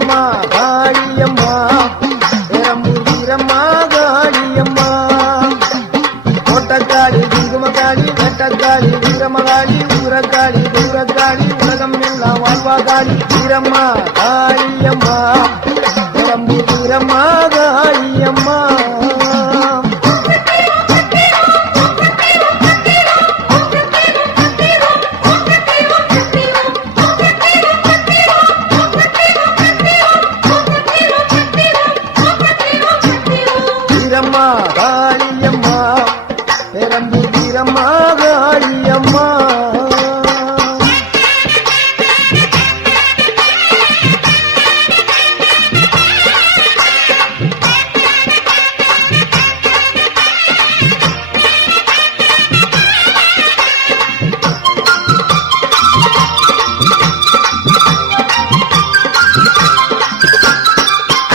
வீரம்மா காளியம்மா பெரம்பூர் வீரம்மா காளியம்மா கோட்டக்காளி குங்குமக்காளி வெட்டக்காளி வீரமகாளி ஊரக்காளி தூரக்காளி உலகம் எல்லாம் வாழ்வாகாளி வீரம்மா காளியம்மா பெரம்பூர் வீரம்மா காளியம்மா வீரம்மா காளியம்மா பெரம்பூர் வீரம்மா காளியம்மா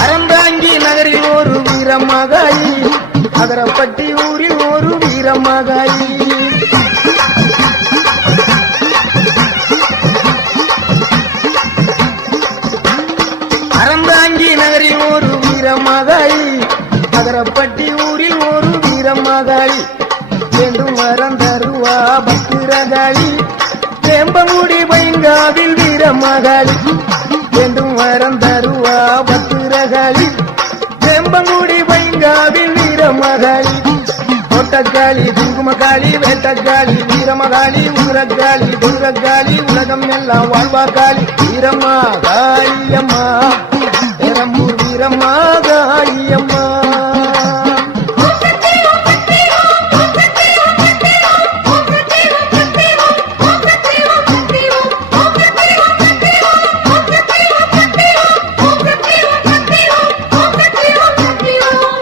அறந்தாங்கி நகரில் ஒரு வீரமகாளி அகரப்பட்டி ஊரில் ஒரு வீரமகாளி அறந்தாங்கி நகரில் ஒரு வீரமகாளி அகரப்பட்டி ஊரில் ஒரு வீரமகாளி வேண்டும் வரம் தருவா பத்திரகாளி வேம்பங்குடி பைங்காவில் வீரமகாளி வேண்டும் வரம் தருவா பத்திரகாளி வேம்பங்குடி பைங்காவில் வீரமகாளி கோட்டக்காளி குங்குமக்காளி வேட்டக்காளி வீரமகாளி ஊரக்காளி தூரக்காளி உலகம் எல்லாம் வாழ்வாக்காளி வீரம்மா காளியம்மா பெரம்பூர் வீரம்மா காளியம்மா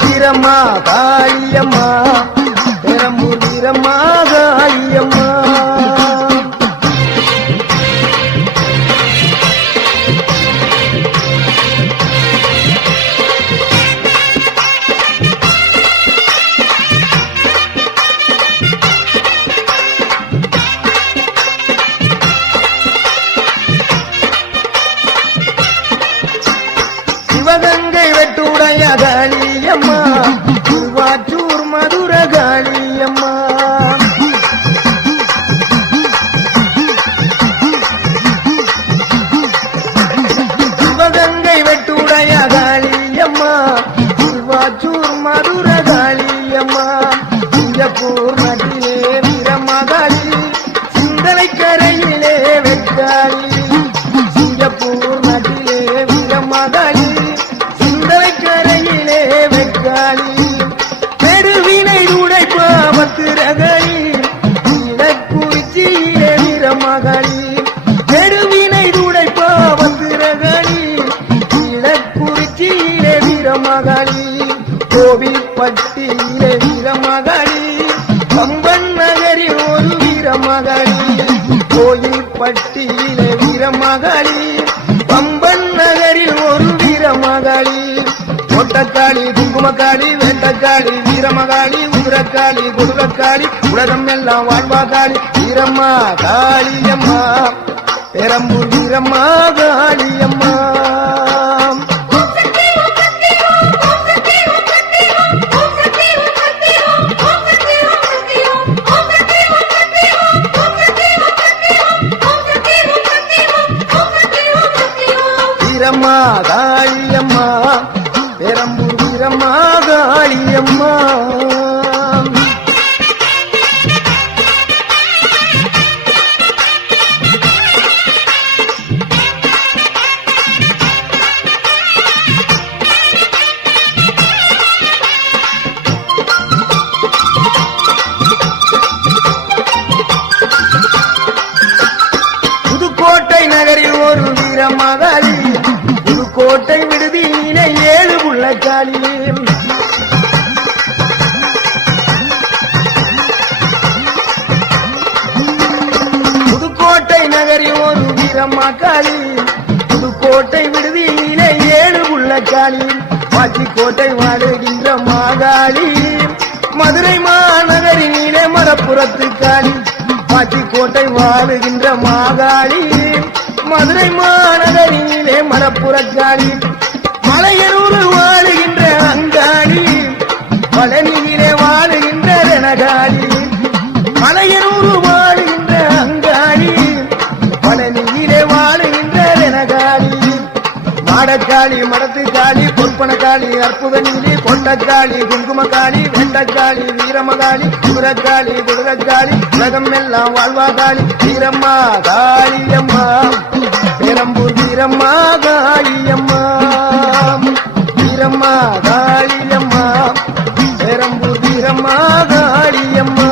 வீரம்மா காளியம்மா பெரம்பூர் வீரம்மா காளியம்மா சிவகங்கை வெட்டுடைய காளியம்மா திருவாச்சூர் மதுர காளியம்மா சிவகங்கை வெட்டுடைய காளியம்மா திருவாச்சூர் மதுர காளியம்மா சிங்கப்பூர் நட்டிலே வீரமகாளி சிந்தனை கரையிலே வெட்டாளி சிங்கப்பூர் நட்டிலே வீரமகாளி சிந்தனை கரையிலே வெட்டாளி பெருவினை உடைப்பா பத்திரகாளி இலக்குறிச்சியிலே வீரமகாளி பெருவினை உடைப்பா பத்திரகாளி இலக்குறிச்சியிலே வீரமகாளி கோவில்பட்டியிலே வீரமகாளி கம்பன் நகரில் ஒரு வீரமகாளி கோயில்பட்டியிலே வீரமகாளி கம்பன் நகரில் ஒரு வீரமகாளி கோட்டக்காளி குங்குமக்காளி வேட்டக்காளி வீரமகாளி ஊரக்காளி கொடுக்காளி உலகம் எல்லாம் வாழ்வாகாளி வீரம்மா காளியம்மா பெரம்பூர் வீரம்மா காளியம்மா வீரம்மா காளியம்மா பெரம்பூர் வீரம்மா காளியம்மா புதுக்கோட்டை நகரில் ஒரு வீரமகாளி புதுக்கோட்டை விடுதியிலே 7 புள்ளக்காளி புதுக்கோட்டை நகரில் ஒரு வீரமகாளி புதுக்கோட்டை விடுதியிலே 7 புள்ளக்காளி பாச்சிக்கோட்டை வாழுகின்ற மாகாளி மதுரை மாநகரினிலே மரப்புறத்து காளி பாச்சிக்கோட்டை வாழுகின்ற மாகாளி மதுரை மாநகரிலே மலப்புறக்காளி மலையனூர் வாழுகின்ற அங்காளி பழனியிலே வாழுகின்ற ரணகாளி மலையனூர் வாழுகின்ற அங்காளி பழனியிலே வாழுகின்ற ரணகாளி மாடக்காளி மடத்துக்காளி பொற்பனக்காளி அற்புத நீலி கொண்டக்காளி குங்குமக்காளி வெண்டக்காளி வீரமகாளி குதிரக்காளி குதிரக்காளி உலகம் எல்லாம் வாழ்வாகாளி வீரம்மா காளியம்மா பெரம்பூர் வீரம்மா காளியம்மா வீரம்மா காளியம்மா பெரம்பூர் வீரம்மா காளியம்மா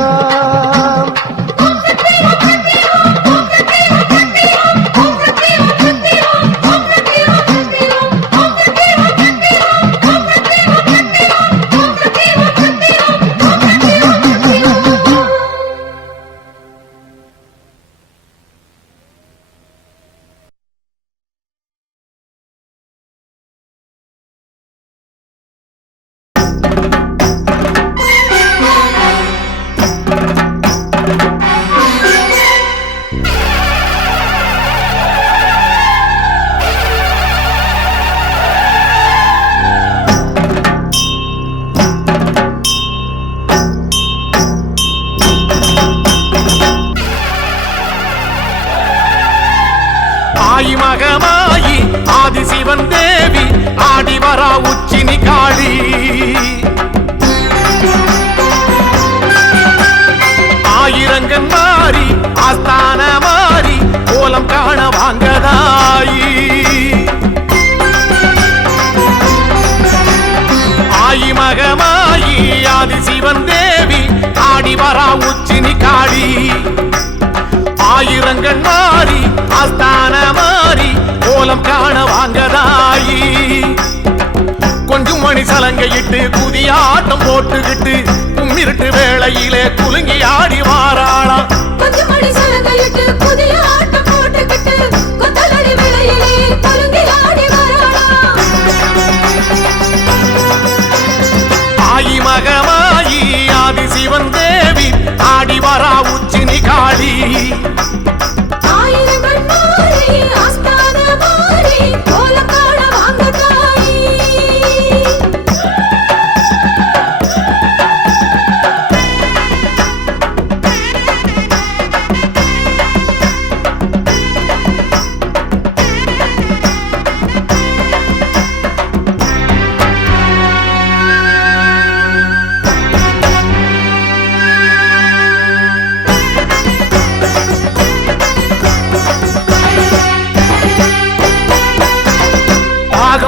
மகமாயி ஆதிசிவன் தேவி ஆடிவரா உச்சினி காளி ஆயிரங்கன் மாறி ஆஸ்தான மாறி கோலம் காண வாங்கதாயி ஆயி மகமாயி ஆதிசிவன் தேவி ஆடிவரா உச்சினி காளி ஆயிரங்கன் மாறி ஆஸ்தான மாறி கோலம் காண வாங்கதாயி கொஞ்சம் மணி சலங்கையிட்டு புதியாட்டம் போட்டுக்கிட்டு கும்மிருட்டு வேளையிலே குலுங்கி ஆடி வாராளாம் கொஞ்சம் மணி சலங்கையிட்டு புதியாட்டம் போட்டுக்கிட்டு கொத்தலடி வேளையிலே குலுங்கி ஆடி வாராளாம் ஆயி மகமாயி ஆதிசிவன் தேவி ஆடி வரா உச்சினி காளி ஆயிரங்கன் மாறி ஆஸ்தான மாறி கோலம் காண வாங்கதாயி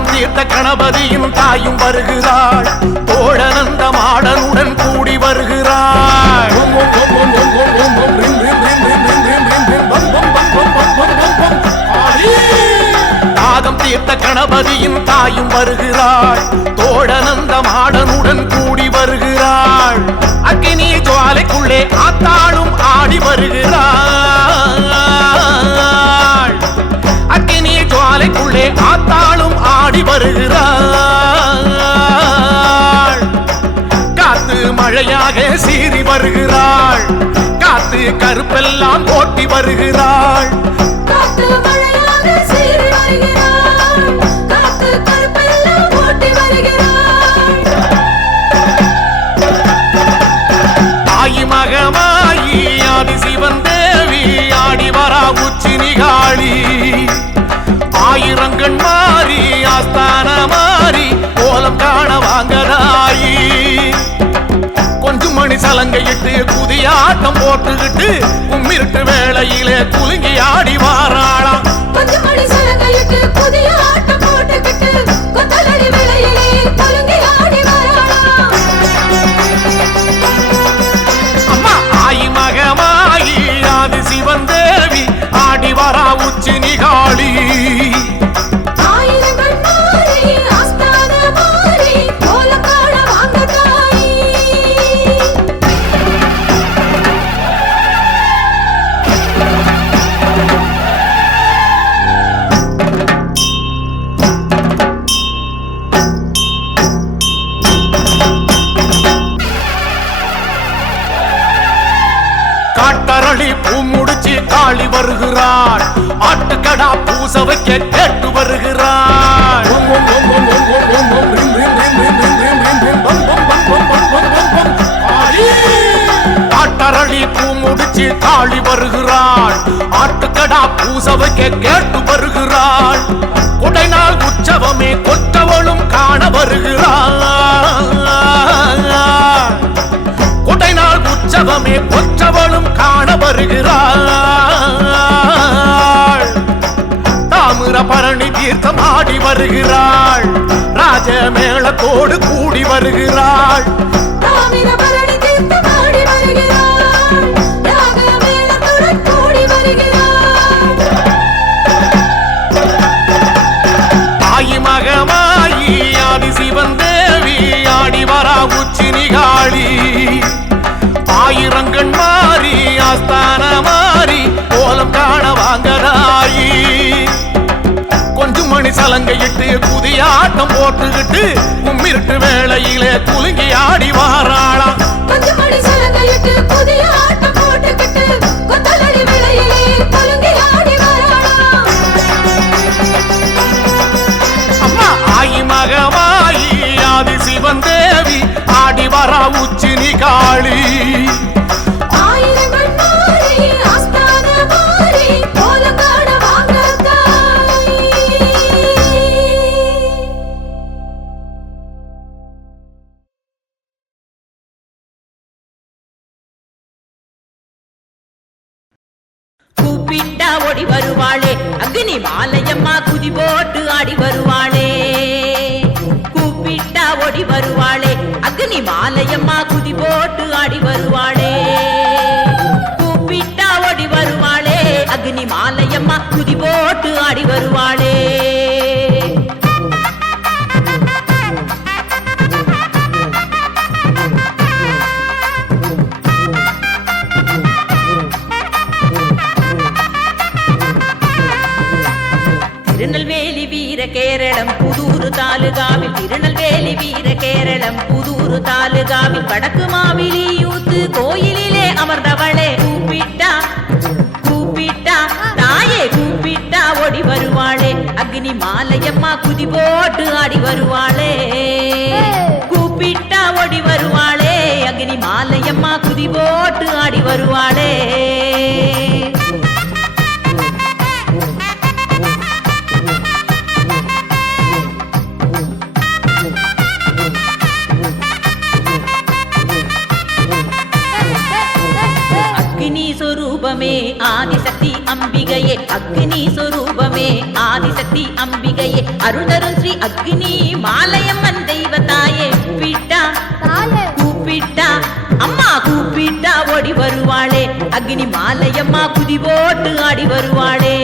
தீர்த்த கணபதியும் தாயும் வருகிறாள் தோழனந்த மாடனுடன் கூடி வருகிறாள் தாகம் தீர்த்த கணபதியும் தாயும் வருகிறாள் தோழனந்த மாடனுடன் கூடி வருகிறாள் அக்கினி ஜுவாலைக்குள்ளே ஆத்தாளும் ஆடி வருகிறாள் அக்கினி ஜுவாலைக்குள்ளே ஆத்தாளும் ஆடி வருகிறாள் காத்து மழையாக சீறி வருகிறாள் காத்து கருப்பெல்லாம் ஓட்டி வருகிறாள் காத்து மழையாக சீறி வருகிறாள் காத்து கருப்பெல்லாம் ஓட்டி வருகிறாள் ஆயி மகமாயி ஆதிசிவன் தேவி ஆடி வரா உச்சினி காளி ஆயிரங்கண் மாறி ஆஸ்தான மாறி கோலம் காண வாங்கதாயி கொஞ்சம் மணி சலங்கையிட்டு புதியாட்டம் போட்டுக்கிட்டு கும்மிருட்டு வேளையிலே குலுங்கி ஆடி வாராளாம் கொஞ்சம் மணி சலங்கையிட்டு புதியாட்டம் போட்டுக்கிட்டு கொத்தலடி வேளையிலே குலுங்கி ஆடி வாராளாம் அம்மா ஆயி மகமாயி ஆதிசிவன் தேவி ஆடி வரா உச்சினி காளி ஆயிரங்கண் மாறி ஆஸ்தான மாறி கோலம் காண வாங்கதாயி காட்டரளி பூ முடிச்சு காளி வருகிறாள் ஆட்டுக்கடா பூச வைக்க கேட்டு வருகிறாள் ஆட்டரளி பூ முடிச்சு தாளி வருகிறாள் ஆட்டுக்கடா பூச வைக்க கேட்டு வருகிறாள் கொடைநாள் உற்சவமே கொற்றவளும் காண வருகிறாள் கொடைநாள் உற்சவமே கொற்றவளும் காண வருகிறாள் தாமிர பரணி தீர்த்தம் ஆடி வருகிறாள் ராஜ மேளத்தோடு கூடி வருகிறாள் தாமிரபரணி தீர்த்தமாடி வருகிறாள் ராக மேளத்துடன் கூடி வருகிறாள் ஆயி மகமாயி ஆதி சிவன் தேவி ஆடி வரா உச்சி நிகாளி ஆயிரங்கண் மாறி ஆஸ்தான மாறி கோலம் காண வாங்கதாயி கொஞ்சம் மணி சலங்கையிட்டு புதிய ஆட்டம் போட்டுக்கிட்டு கும்மிருட்டு வேளையிலே குலுங்கி ஆடி வாராளாம் கொஞ்சம் மணி சலங்கையிட்டு புதிய ஆட்டம் போட்டுக்கிட்டு கொத்தலடி விளையிலே குலுங்கி ஆடி வராளாம் அம்மா ஆயி மகமாயி ஆதி சிவன் தேவி ஆடி வரா உச்சி நிகாளி ஆயிரங்கள் மாறி ஆஸ்தான மாறி கோலம் காண வாங்க தாய் கூப்பிட்டா ஓடி வருவாளே அக்னி மாலையம்மா குதி போட்டு ஆடி வருவாளே கூப்பிட்டா ஓடி வருவாளே அக்னி மாலையம்மா குதி போட்டு ஆடி வருவாளே கூப்பிட்டா ஓடி வருவாளே அக்னி மாலையம்மா குதி போட்டு ஆடி வருவாளே திருநெல்வேலி வீர கேரளம் புதூரு தாலுகாவில் திருநெல்வேலி வீர கேரளம் புதூரு தாலுகாவில் வடக்கு மாவிலி யூத்து கோயிலிலே அமர்ந்தவளே கூப்பிட்டா கூப்பிட்டா தாயே கூப்பிட்டா ஓடி வருவாளே அக்னி மாலையம்மா குதி போட்டு ஆடி வருவாளே கூப்பிட்டா ஓடி வருவாளே அக்னி மாலையம்மா குதி போட்டு ஆடி வருவாளே அக்னி சொரூபமே ஆதிசக்தி அம்பிகையே அக்னி சொரூபமே ஆதிசக்தி அம்பிகையே அருள்தரும் ஸ்ரீ அக்னி மாலையம்மன் தெய்வத்தாயே கூப்பிட்டா கூப்பிட்டா அம்மா கூப்பிட்டா ஓடி வருவாளே அக்னி மாலையம்மா குதி போட்டு ஆடி வருவாளே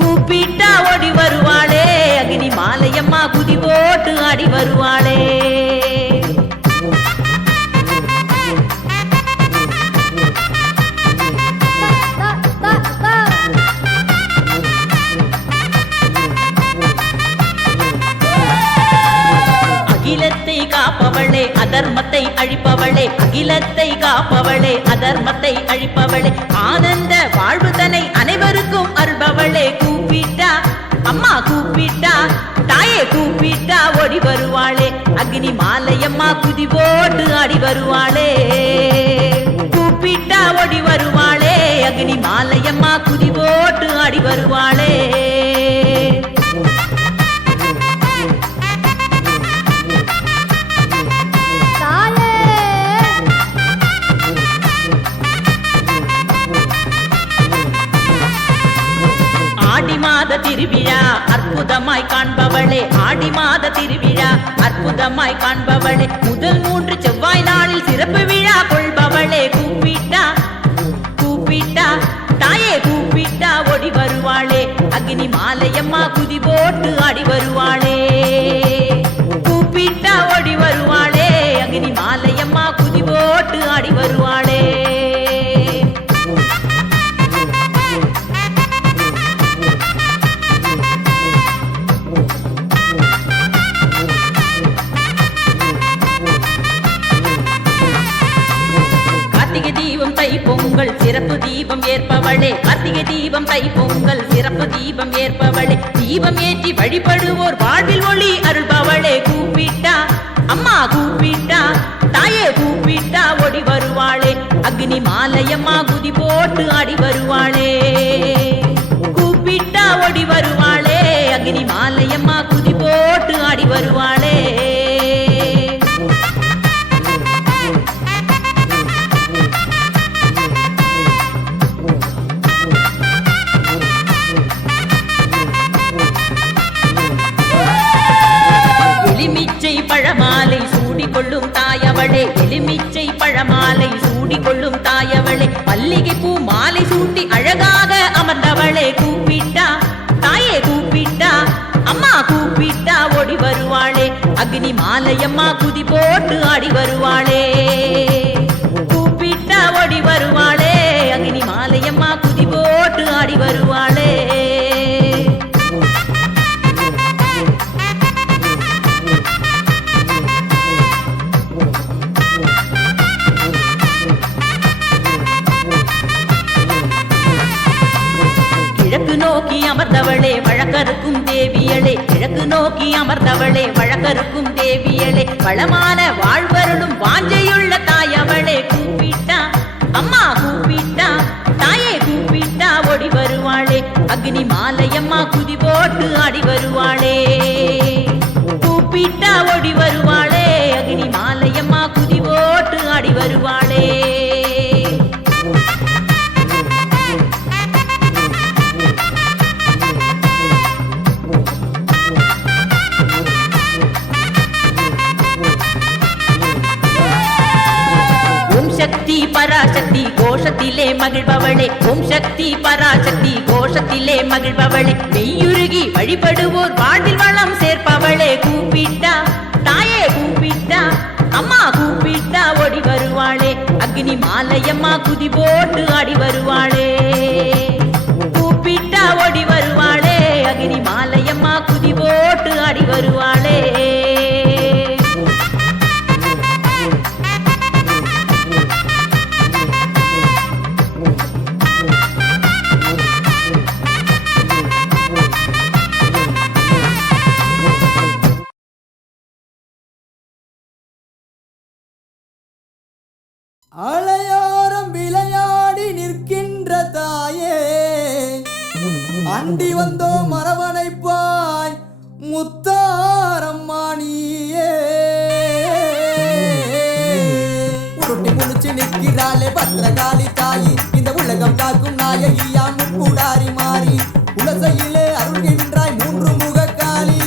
கூப்பிட்டா ஓடி வருவாளே அக்னி மாலையம்மா குதி போட்டு ஆடி வருவாளே அகிலத்தை காப்பவளே அதர்மத்தை அழிப்பவளே அகிலத்தை காப்பவளே அதர்மத்தை அழிப்பவளே ஆனந்த வாழ்வு தன்னை அனைவருக்கும் அருள்பவளே கூப்பிட்டா அம்மா கூப்பிட்டா தாயே கூப்பிட்டா ஓடி வருவாளே அக்னி மாலையம்மா குதி போட்டு ஆடி வருவாளே கூப்பிட்டா ஓடி வருவாளே அக்னி மாலையம்மா குதி போட்டு ஆடி வருவாளே ஆடி மாத திருவிழா அற்புதமாய் காண்பவளே ஆடி மாத திருவிழா அற்புதமாய் காண்பவளே முதல் 3 செவ்வாய் நாளில் சிறப்பு விழா கொள்பவளே கூப்பிட்டா கூப்பிட்டா தாயே கூப்பிட்டா ஓடி வருவாளே அக்னி மாலையம்மா குதி போட்டு ஆடி வருவாளே கூப்பிட்டா ஓடி வருவாளே அக்னி மாலையம்மா குதி போட்டு ஆடி வருவாளே கார்த்திகை தீபம் தை பொங்கல் சிறப்பு தீபம் ஏற்பவளே கார்த்திகை தீபம் தை பொங்கல் சிறப்பு தீபம் ஏற்பவளே தீபம் ஏற்றி வழிபடுவோர் வாழ்வில் ஒளி அருள்பவளே கூப்பிட்டா அம்மா கூப்பிட்டா தாயே கூப்பிட்டா ஓடி வருவாளே அக்னி மாலையம்மா குதி போட்டு ஆடி வருவாளே கூப்பிட்டா ஓடி வருவாளே அக்னி மாலையம்மா குதி போட்டு ஆடி வருவாளே எலுமிச்சை பழமாலை சூடிக்கொள்ளும் தாயவளே எலுமிச்சை பழமாலை சூடிக்கொள்ளும் தாயவளே மல்லிகை பூ மாலை சூட்டி அழகாக அமர்ந்தவளே கூப்பிட்டா தாயே கூப்பிட்டா அம்மா கூப்பிட்டா ஓடி வருவாளே அக்னி மாலையம்மா குதி போட்டு ஆடி வருவாளே கூப்பிட்டா ஓடி வருவாளே அக்னி மாலையம்மா குதி போட்டு ஆடி வருவாளே கிழக்கு நோக்கி அமர்ந்தவளே வழக்கருக்கும் தேவியளே கிழக்கு நோக்கி அமர்ந்தவளே வழக்கருக்கும் தேவியளே வளமான வாழ்வருளும் வாஞ்சையுள்ள தாயவளே கூப்பிட்டா அம்மா கூப்பிட்டா தாயே கூப்பிட்டா ஓடி வருவாளே அக்னி மாலையம்மா குதி போட்டு ஆடி வருவாளே கூப்பிட்டா ஓடி வருவாளே அக்னி மாலையம்மா குதி போட்டு ஆடி வருவாளே சக்தி பராசக்தி கோஷத்திலே மகிழ்பவளே ஓம் சக்தி பராசக்தி கோஷத்திலே மகிழ்பவளே மெய்யுருகி வழிபடுவோர் வாழ்வில் வளம் சேர்ப்பவளே கூப்பிட்டா தாயே கூப்பிட்டா அம்மா கூப்பிட்டா ஓடி வருவாளே அக்னி மாலையம்மா குதி போட்டு ஆடி வருவாளே கூப்பிட்டா ஓடி வருவாளே அக்னி மாலையம்மா குதி போட்டு ஆடி வருவாளே அலையோரம் விளையாடி நிற்கின்ற தாயே அண்டி வந்தோ மரவணைப்பாய் முத்தாரம்மானியே உருட்டி முடிச்சு நிற்கிறாளே பத்திரகாளி தாயி இந்த உலகம் காக்கும் நாயகியா முக்கூடாரி மாறி உலசையிலே அருள்கின்றாய் மூன்று முகக்காளி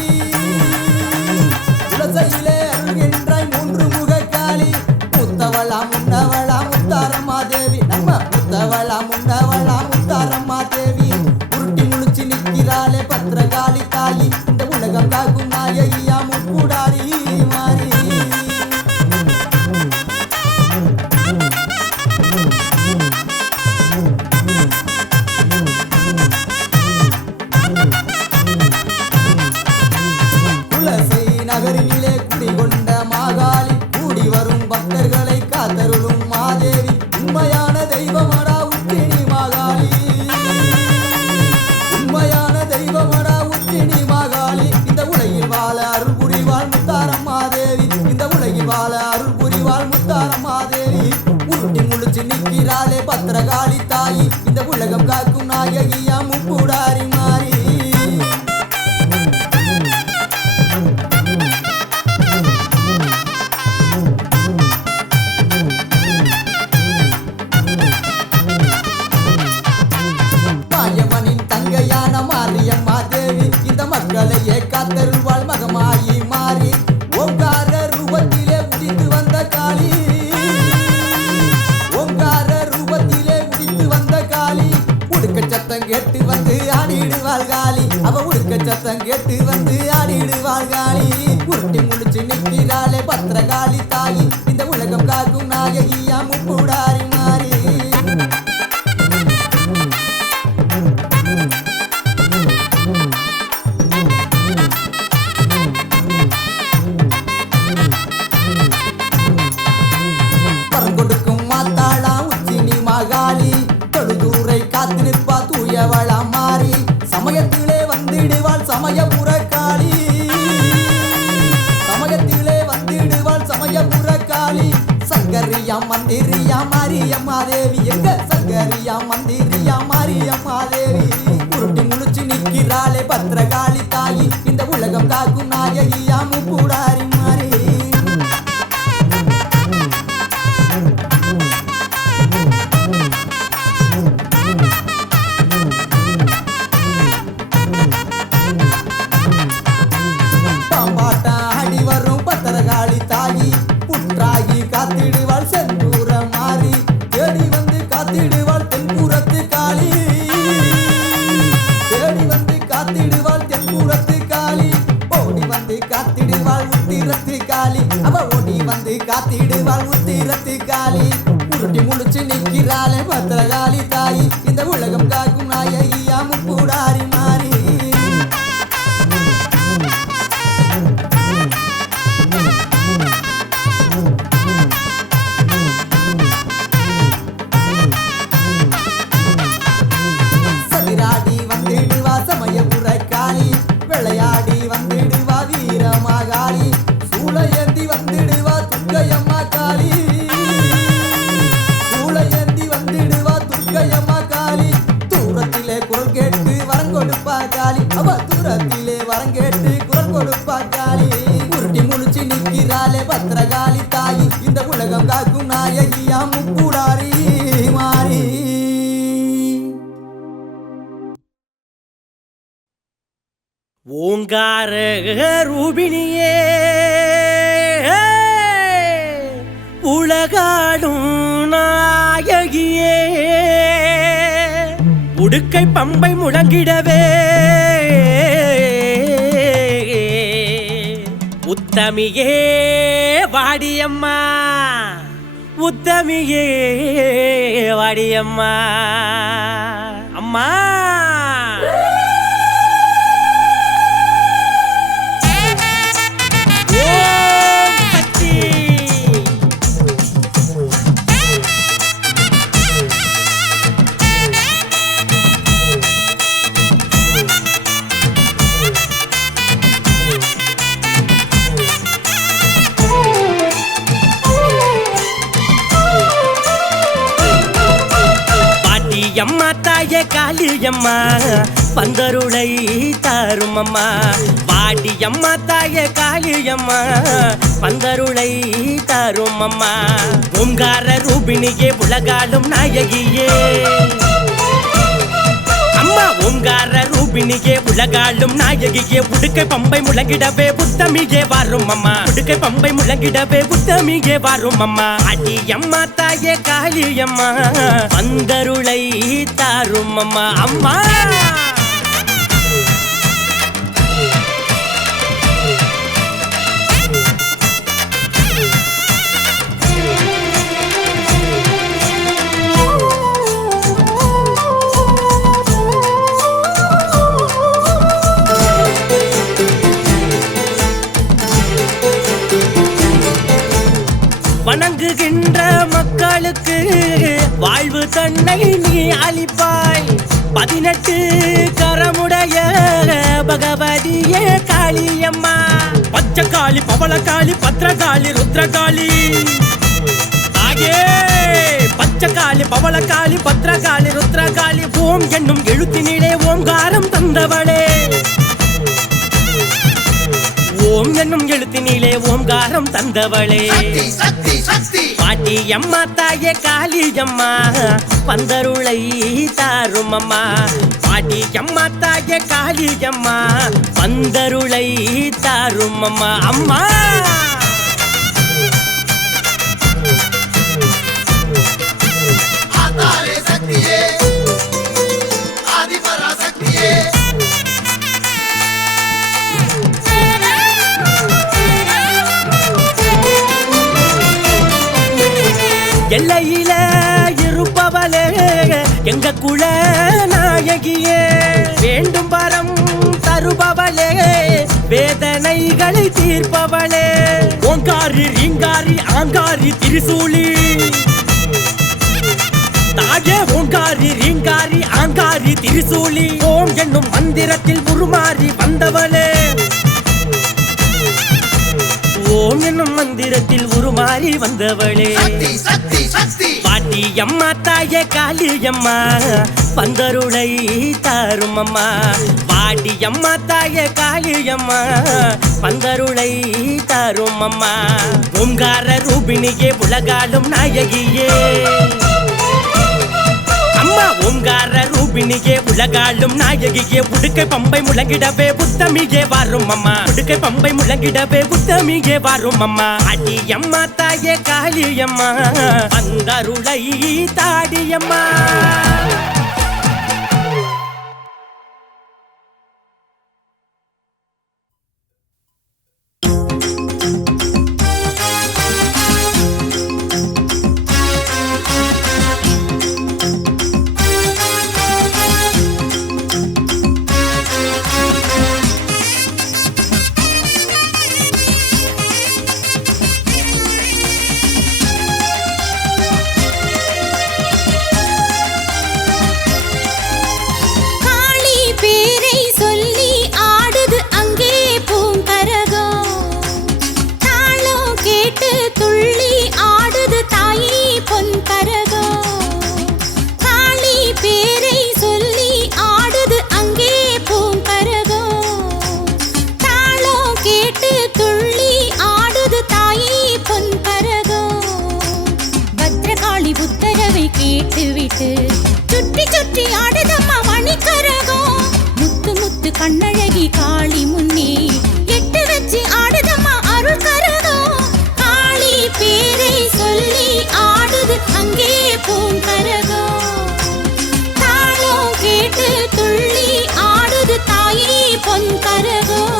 உலசையிலே அருள்கின்றாய் மூன்று முகக்காளி முத்தவளா முன்னவளா முத்தாரம்மா தேவி நம்ம முத்தவளா முன்னவளா முத்தாரம்மா தேவி உருட்டி முழிச்சு நிற்கிறாளே பத்திரகாளி தாயி இந்த உலகம் காக்கும் நாயகியா முக்கூடாரி மாறி குலசை நகரினிலே குடிகொண்ட மாகாளி கூடி வரும் பக்தர்களை காத்தருளும் மாதேவி உண்மையான தெய்வமடா உத்தினி மாகாளி உண்மையான தெய்வமடா உத்தினி மாகாளி இந்த உலகில் வாழ அருள் புரிவாள் முத்தாரம்மா தேவி இந்த உலகில் வாழ அருள் புரிவாள் முத்தாரம்மா தேவி உருட்டி முழிச்சு நிற்கிறாளே பத்திரகாளி தாயி இந்த உலகம் காக்கும் நாயகியா முக்கூடாரி மாறி தங்கையான மாரியம்மா தேவி இந்த மக்களையே காத்தருள்வாள் மகமாயி மாறி ஓங்கார ரூபத்திலே உதித்து வந்த காளி ஓங்கார ரூபத்திலே உதித்து வந்த காளி உடுக்க சத்தம் கேட்டு வந்து ஆடிடுவாள் காளி அவ உடுக்க சத்தம் கேட்டு வந்து ஆடிடுவாள் காளி உருட்டி முழிச்சு நிற்கிறாளே பத்திரகாளி தாயி இந்த உலகம் காக்கும் நாயகியா முக்கூடாரி மாறி தொழுது மாரியம்மா தேவி எங்க சங்கரியா மந்திரியா மாரியம்மா தேவி உருட்டி முழிச்சு நிக்கிறாளே பத்திரகாளி தாயி இந்த உலகம் காக்கும் நாயகியா முக்கூடாரி மாறி பாம்பாட்டாடி வரும் பத்திரகாளி தாயி புற்றாகி காத்திடுவாள் செந்தூர மாறி தேடி வந்து காத்திடுவாள் தென்புறத்து காளி தேடி வந்து காத்திடுவாள் தென்புறத்து காளி ஓடி வந்து காத்திடுவாள் உத்திரத்து காளி அவ ஓடி வந்து காத்திடுவாள் உத்திரத்து காளி உருட்டி முழிச்சு நிற்கிறாளே பத்திரகாளி தாயி இந்த உலகம் காக்கும் நாயகியா முக்கூடாரி மாறி சதிராடி வந்திடுவா சமயபுர காளி விளையாடி வந்திடுவா வீரமாகாளி சூளையேந்தி வந்திடுவா துர்க்கையம்மா காளி சூளையேந்தி வந்திடுவா துர்க்கையம்மா காளி தூரத்திலே குரல் கேட்டு வரம் கொடுப்பா காளி அவ தூரத்திலே வரம் கேட்டு குரல் கொடுப்பா காளி உருட்டி முழிச்சு நிற்கிறாளே பத்திரகாளி தாயி இந்த உலகம் காக்கும் நாயகியா முக்கூடாரி மாறி ஓங்கார ரூபிணியே உலகாடும் நாயகியே உடுக்கை பம்பை முழங்கிடவே உத்தமியே வாடியம்மா உத்தமியே வாடியம்மா அம்மா அம்மா தாயே காளியம்மா பந்தருளை தாரும் அம்மா வாடி அம்மா தாயே காளியம்மா பந்தருளை தாரும் அம்மா ஓங்கார ரூபிணியே உலகாடும் நாயகியே அம்மா ஓங்கார ரூபிணியே உலகாடும் நாயகியே உடுக்கை பம்பை முழங்கிடவே உத்தமியே வாரும் அம்மா உடுக்கை பம்பை முழங்கிடவே உத்தமியே வாரும் அம்மா அடி அம்மா தாயே காளியம்மா பந்தருளை தாரும் அம்மா அம்மா வணங்குகின்ற மக்களுக்கு வாழ்வு தன்னை நீ அளிப்பாய் 18 கரமுடைய பகவதியே காளியம்மா பச்சைக்காளி பவளக்காளி பத்ரகாளி ருத்ரகாளி ஆயே பச்சைக்காளி பவளக்காளி பத்ரகாளி ருத்ரகாளி ஓம் என்னும் எழுத்தினிலே ஓங்காரம் தந்தவளே ஓம் என்னும் எழுத்தினிலே ஓங்காரம் தந்தவளே பாட்டி அம்மா தாயே காளியம்மா பந்தருளை தாரும் அம்மா பாட்டி அம்மா தாயே காளியம்மா பந்தருளை தாரும் அம்மா அம்மா எல்லையில இருப்பவளே எங்க குல நாயகியே வேண்டும் வரம் தருபவளே வேதனைகளை தீர்ப்பவளே ஓங்காரி ரீங்காரி ஆங்காரி திரிசூலி தாயே ஓங்காரி ரீங்காரி ஆங்காரி திரிசூலி ஓம் என்னும் மந்திரத்தில் உருமாறி வந்தவளே ஓம் என்னும் மந்திரத்தில் உருமாறி வந்தவளே பாட்டி அம்மா தாயே காளி அம்மா பந்தருளை தாரும் அம்மா பாட்டி அம்மா தாயே காளி அம்மா பந்தருளை தாரும் அம்மா ஓங்கார ரூபிணியே உலகாலும் நாயகியே அம்மா ஓங்கார ரூபிணியே உலகாலும் நாயகியே உடுக்கை பம்பை முழங்கிடவே உத்தமியே வாரும் அம்மா உடுக்கை பம்பை முழங்கிடவே உத்தமியே வாரும் அம்மா அடி அம்மா தாயே காளி அம்மா பந்தருளை தாடியம்மா சுற்றி சுற்றி ஆடுதம்மா மணிக்கரகம் முத்து முத்து கண்ணழகி காளி முன்னே எட்டு வச்சு ஆடுதம்மா அருள் கரகம் காளி பேரை சொல்லி ஆடுது அங்கே பூங்கரகம் தாளம் கேட்டு துள்ளி ஆடுது தாயே பொன்கரகம்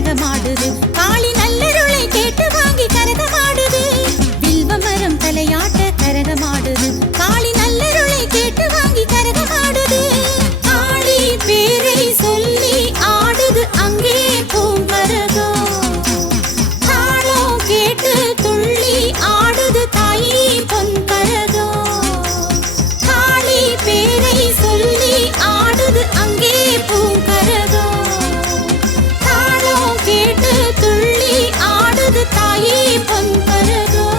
கரகமாடுது காளி நல்லருளை கேட்டு வாங்கி கரகமாடுது வில்வமரம் தலையாட்ட கரகமாடுது காளி நல்லருளை கேட்டு வாங்கி கரகமாடுது காளி பேரை சொல்லி ஆடுது அங்கே பூங்கரகம் தாளம் கேட்டு துள்ளி ஆடுது தாயே பொன்கரகம் காளி பேரை சொல்லி ஆடுது அங்கே பூங்கரகம் கேட்டு துள்ளி ஆடுது தாயே பொன்கரகம்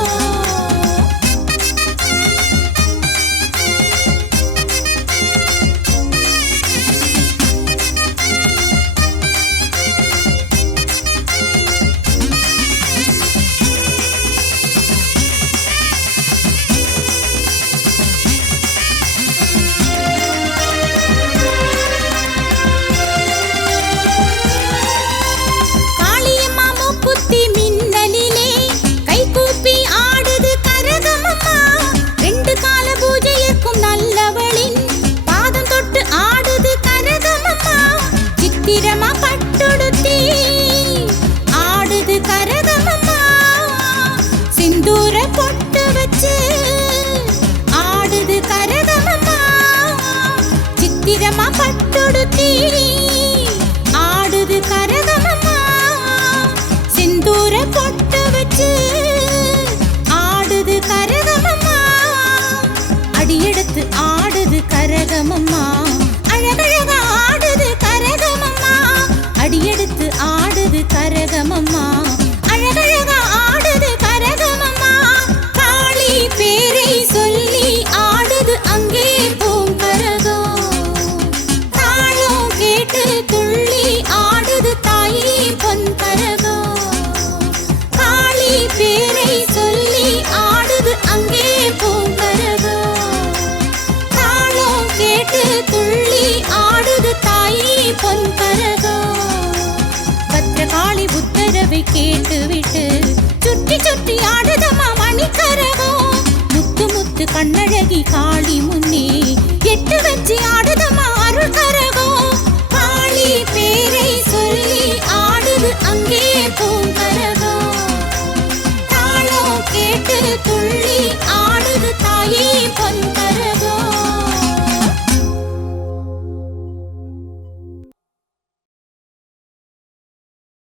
பொட்டு வச்சு ஆடுது கரகமம்மா சித்திரமா பட்டுடுத்தி ஆடுது கரகமம்மா சிந்தூர பொட்டு வச்சு ஆடுது கரகமம்மா அடியெடுத்து ஆடுது கரகமம்மா அழகழகா ஆடுது கரகமம்மா அடியெடுத்து ஆடுது கரகமம்மா அழகழகா ஆடுது கரகமம்மா காளி பேரை சொல்லி ஆடுது அங்கே பூங்கரகம் தாளம் கேட்டு துள்ளி அழகி காளி முன்னே எட்டு வச்சு ஆடுதம்மா அருள் கரகம் காளி பேரை சொல்லி ஆடுது அங்கே பூங்கரகம்